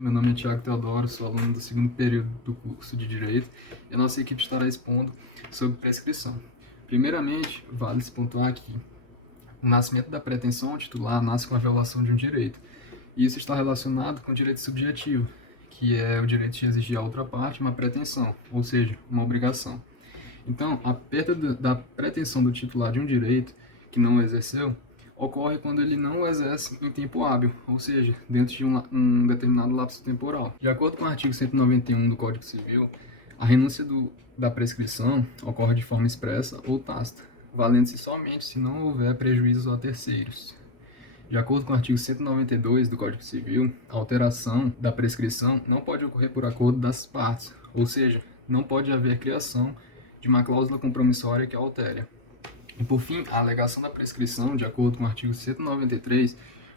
Meu nome é Thiago Teodoro, sou aluno do segundo período do curso de Direito e a nossa equipe estará expondo sobre prescrição. Primeiramente, vale se pontuar que o nascimento da pretensão ao titular nasce com a violação de um direito, e isso está relacionado com o direito subjetivo, que é o direito de exigir à outra parte uma pretensão, ou seja, uma obrigação. Então, a perda da pretensão do titular de um direito que não exerceu ocorre quando ele não o exerce em tempo hábil, ou seja, dentro de um determinado lapso temporal. De acordo com o artigo 191 do Código Civil, a renúncia da prescrição ocorre de forma expressa ou tácita, valendo-se somente se não houver prejuízos a terceiros. De acordo com o artigo 192 do Código Civil, a alteração da prescrição não pode ocorrer por acordo das partes, ou seja, não pode haver criação de uma cláusula compromissória que a altere. E por fim, a alegação da prescrição, de acordo com o artigo 193,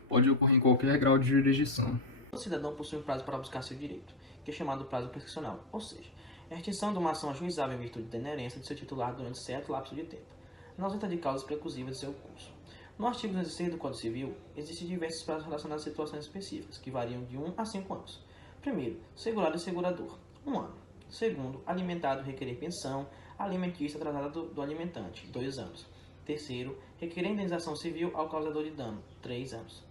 pode ocorrer em qualquer grau de jurisdição. O cidadão possui um prazo para buscar seu direito, que é chamado prazo prescricional, ou seja, é a extinção de uma ação ajuizável em virtude da inerência de seu titular durante certo lapso de tempo, na ausência de causas preclusivas de seu curso. No artigo 206 do Código Civil, existem diversos prazos relacionados a situações específicas, que variam de 1 a 5 anos. Primeiro, segurado e segurador, 1 ano. Segundo, alimentado requerer pensão alimentícia atrasada do alimentante, 2 anos. Terceiro, requerer indenização civil ao causador de dano, 3 anos.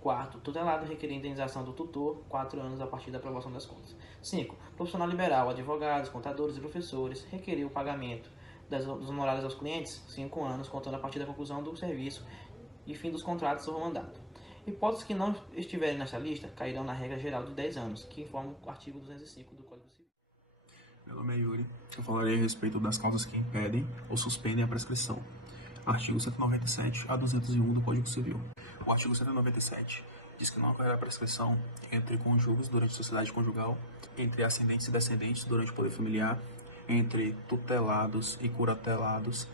Quarto, tutelado requerer indenização do tutor, 4 anos a partir da aprovação das contas. 5. Profissional liberal, advogados, contadores e professores, requerer o pagamento dos honorários aos clientes, 5 anos, contando a partir da conclusão do serviço e fim dos contratos ou mandato. Hipóteses que não estiverem nessa lista cairão na regra geral de 10 anos, que informa o artigo 205 do Código Civil. Meu nome é Yuri. Eu falarei a respeito das causas que impedem ou suspendem a prescrição. Artigo 197 a 201 do Código Civil. O artigo 197 diz que não haverá prescrição entre cônjuges durante a sociedade conjugal, entre ascendentes e descendentes durante o poder familiar, entre tutelados e curatelados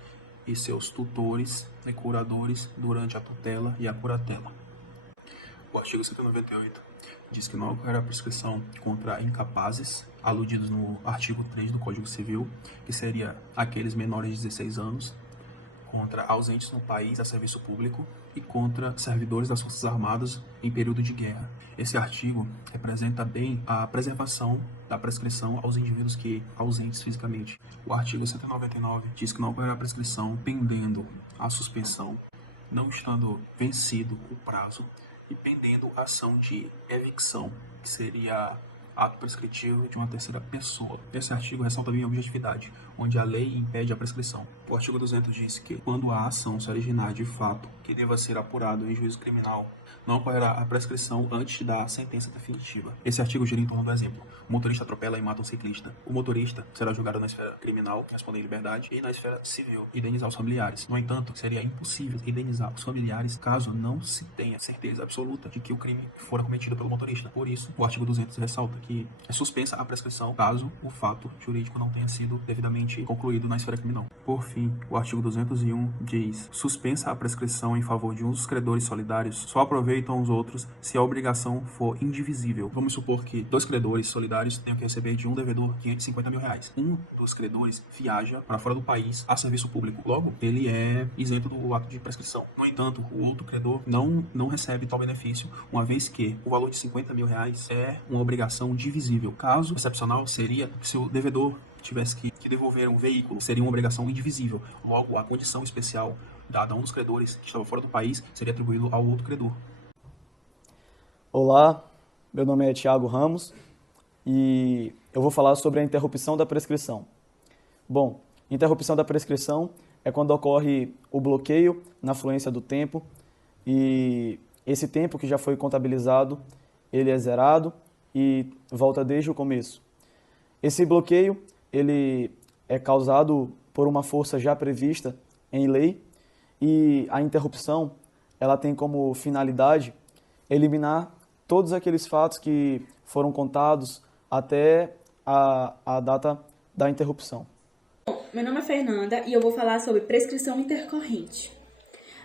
e seus tutores e curadores durante a tutela e a curatela. O artigo 198 diz que não ocorrerá prescrição contra incapazes, aludidos no artigo 3 do Código Civil, que seria aqueles menores de 16 anos, contra ausentes no país a serviço público e contra servidores das Forças Armadas em período de guerra. Esse artigo representa bem a preservação da prescrição aos indivíduos que ausentes fisicamente. O artigo 199 diz que não ocorrerá prescrição pendendo a suspensão, não estando vencido o prazo e pendendo a ação de evicção, que seria ato prescritivo de uma terceira pessoa. Esse artigo ressalta bem a objetividade, onde a lei impede a prescrição. O artigo 200 diz que, quando a ação se originar de fato que deva ser apurado em juízo criminal, não ocorrerá a prescrição antes da sentença definitiva. Esse artigo gira em torno do exemplo. O motorista atropela e mata um ciclista. O motorista será julgado na esfera criminal, responder em liberdade, e na esfera civil, indenizar os familiares. No entanto, seria impossível indenizar os familiares caso não se tenha certeza absoluta de que o crime fora cometido pelo motorista. Por isso, o artigo 200 ressalta que é suspensa a prescrição caso o fato jurídico não tenha sido devidamente concluído na esfera criminal. Por fim, o artigo 201 diz: suspensa a prescrição em favor de um dos credores solidários, só aproveitam os outros se a obrigação for indivisível. Vamos supor que 2 credores solidários tenham que receber de um devedor R$550 mil. Um dos credores viaja para fora do país a serviço público. Logo, ele é isento do ato de prescrição. No entanto, o outro credor não recebe tal benefício, uma vez que o valor de R$50 mil é uma obrigação divisível. Caso excepcional seria que se o devedor tivesse que devolver um veículo, seria uma obrigação indivisível. Logo, a condição especial dada a um dos credores que estava fora do país seria atribuído ao outro credor. Olá, meu nome é Thiago Ramos e eu vou falar sobre a interrupção da prescrição. Bom, interrupção da prescrição é quando ocorre o bloqueio na fluência do tempo e esse tempo que já foi contabilizado, ele é zerado e volta desde o começo. Esse bloqueio, ele é causado por uma força já prevista em lei e a interrupção, ela tem como finalidade eliminar todos aqueles fatos que foram contados até a data da interrupção. Meu nome é Fernanda e eu vou falar sobre prescrição intercorrente.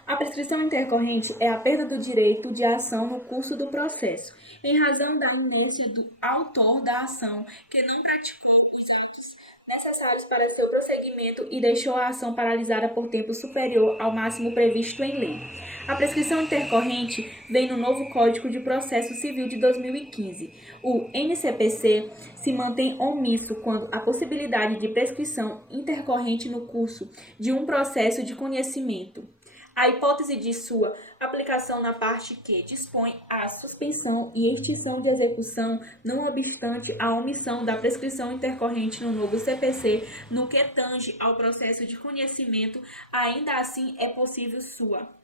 A prescrição intercorrente é a perda do direito de ação no curso do processo, em razão da inércia do autor da ação que não praticou os atos necessários para seu prosseguimento e deixou a ação paralisada por tempo superior ao máximo previsto em lei. A prescrição intercorrente vem no novo Código de Processo Civil de 2015. O NCPC se mantém omisso quando a possibilidade de prescrição intercorrente no curso de um processo de conhecimento. A hipótese de sua aplicação na parte que dispõe a suspensão e extinção de execução, não obstante a omissão da prescrição intercorrente no novo CPC, no que tange ao processo de conhecimento, ainda assim é possível sua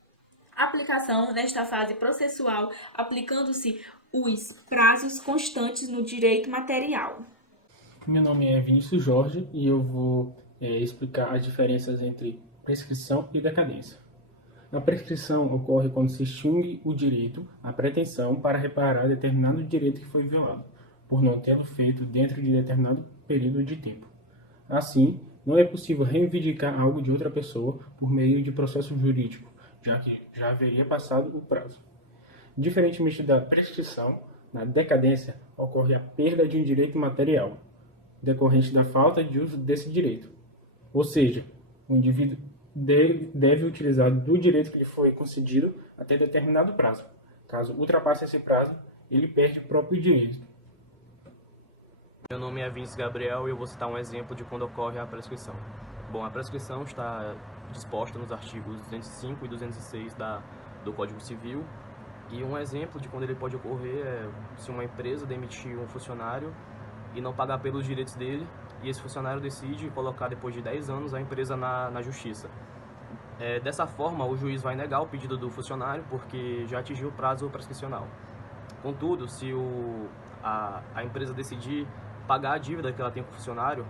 aplicação nesta fase processual, aplicando-se os prazos constantes no direito material. Meu nome é Vinícius Jorge e eu vou explicar as diferenças entre prescrição e decadência. A prescrição ocorre quando se extingue o direito à pretensão para reparar determinado direito que foi violado, por não tê-lo feito dentro de determinado período de tempo. Assim, não é possível reivindicar algo de outra pessoa por meio de processo jurídico, já que já haveria passado o prazo. Diferentemente da prescrição, na decadência ocorre a perda de um direito material, decorrente da falta de uso desse direito. Ou seja, o indivíduo deve utilizar do direito que lhe foi concedido até determinado prazo. Caso ultrapasse esse prazo, ele perde o próprio direito. Meu nome é Vinícius Gabriel e eu vou citar um exemplo de quando ocorre a prescrição. Bom, a prescrição está disposta nos artigos 205 e 206 do Código Civil, e um exemplo de quando ele pode ocorrer é se uma empresa demitir um funcionário e não pagar pelos direitos dele, e esse funcionário decide colocar, depois de 10 anos, a empresa na justiça. Dessa forma, o juiz vai negar o pedido do funcionário porque já atingiu o prazo prescricional. Contudo, se a empresa decidir pagar a dívida que ela tem com o funcionário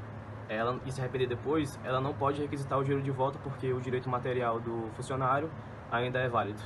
e se arrepender depois, ela não pode requisitar o dinheiro de volta porque o direito material do funcionário ainda é válido.